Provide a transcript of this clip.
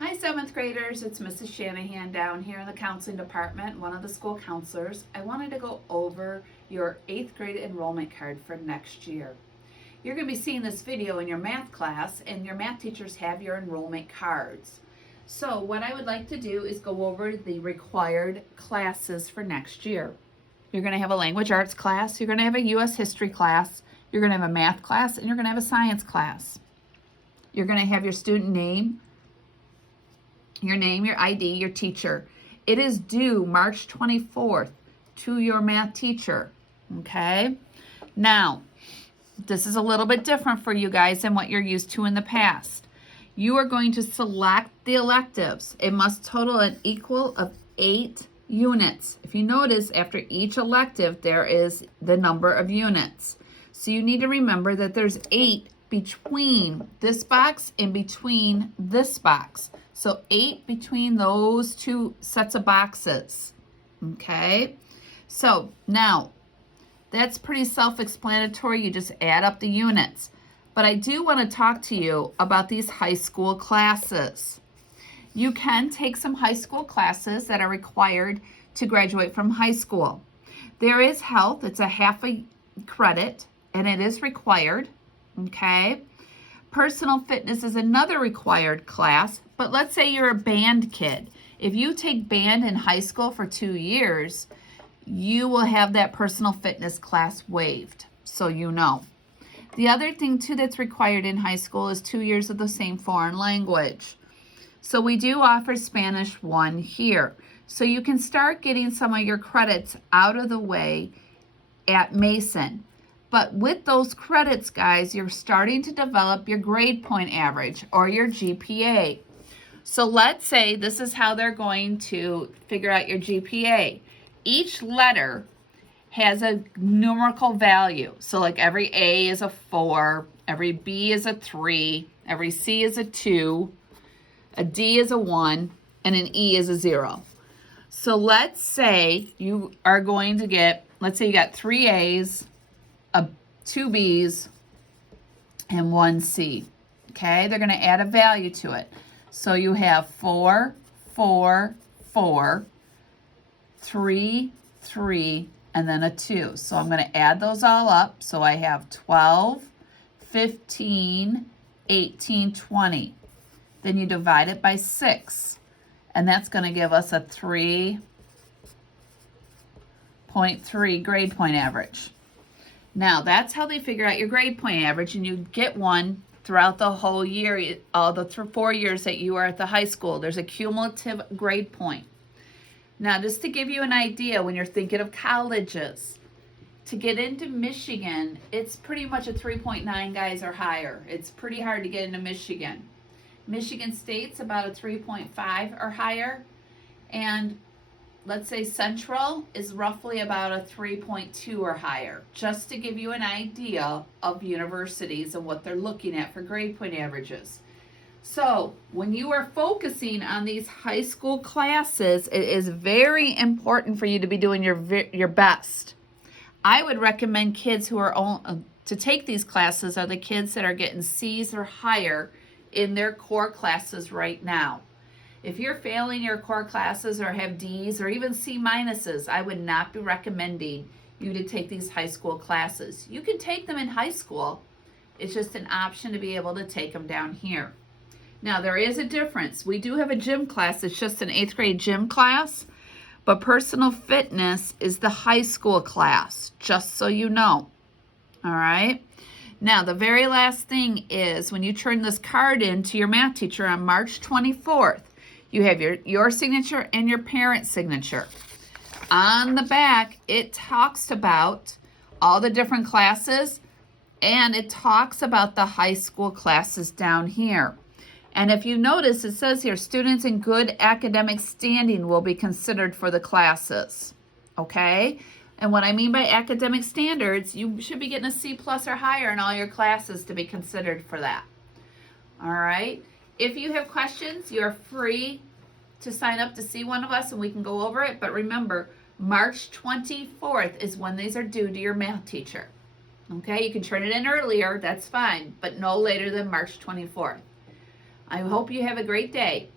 Hi, 7th graders. It's Mrs. Shanahan down here in the counseling department, one of the school counselors. I wanted to go over your 8th grade enrollment card for next year. You're going to be seeing this video in your math class, and your math teachers have your enrollment cards. So what I would like to do is go over the required classes for next year. You're going to have a language arts class, you're going to have a U.S. history class, you're going to have a math class, and you're going to have a science class. You're going to have your student name, your ID, your teacher. It is due March 24th to your math teacher, okay? Now, this is a little bit different for you guys than what you're used to in the past. You are going to select the electives. It must total an equal of 8 units. If you notice, after each elective, there is the number of units. So you need to remember that there's 8 between this box and between this box. So 8 between those two sets of boxes, okay? So now, that's pretty self-explanatory. You just add up the units. But I do want to talk to you about these high school classes. You can take some high school classes that are required to graduate from high school. There is health. It's a half a credit, and it is required, okay? Personal fitness is another required class, but let's say you're a band kid. If you take band in high school for 2 years, you will have that personal fitness class waived, so you know. The other thing too that's required in high school is 2 years of the same foreign language. So we do offer Spanish 1 here. So you can start getting some of your credits out of the way at Mason. But with those credits, guys, you're starting to develop your grade point average or your GPA. So let's say this is how they're going to figure out your GPA. Each letter has a numerical value. So like every A is a 4, every B is a 3, every C is a 2, a D is a 1, and an E is a 0. So let's say you are going to get, let's say you got 3 A's, 2 B's, and 1 C. Okay, they're going to add a value to it. So you have 4, 4, 4, 3, 3, and then a 2. So I'm going to add those all up. So I have 12, 15, 18, 20. Then you divide it by 6. And that's going to give us a 3.3 grade point average. Now, that's how they figure out your grade point average, and you get one throughout the whole year, all the 4 years that you are at the high school. There's a cumulative grade point. Now, just to give you an idea, when you're thinking of colleges, to get into Michigan, it's pretty much a 3.9, guys, or higher. It's pretty hard to get into Michigan. Michigan State's about a 3.5 or higher, and let's say Central is roughly about a 3.2 or higher, just to give you an idea of universities and what they're looking at for grade point averages. So when you are focusing on these high school classes, it is very important for you to be doing your best. I would recommend kids who are to take these classes are the kids that are getting C's or higher in their core classes right now. If you're failing your core classes or have D's or even C minuses, I would not be recommending you to take these high school classes. You can take them in high school. It's just an option to be able to take them down here. Now, there is a difference. We do have a gym class. It's just an 8th grade gym class, but personal fitness is the high school class, just so you know. All right? Now, the very last thing is when you turn this card in to your math teacher on March 24th, you have your signature and your parent's signature. On the back, it talks about all the different classes, and it talks about the high school classes down here. And if you notice, it says here, students in good academic standing will be considered for the classes. Okay? And what I mean by academic standards, you should be getting a C+ or higher in all your classes to be considered for that. All right? If you have questions, you're free to sign up to see one of us and we can go over it. But remember, March 24th is when these are due to your math teacher. Okay, you can turn it in earlier, that's fine, but no later than March 24th. I hope you have a great day.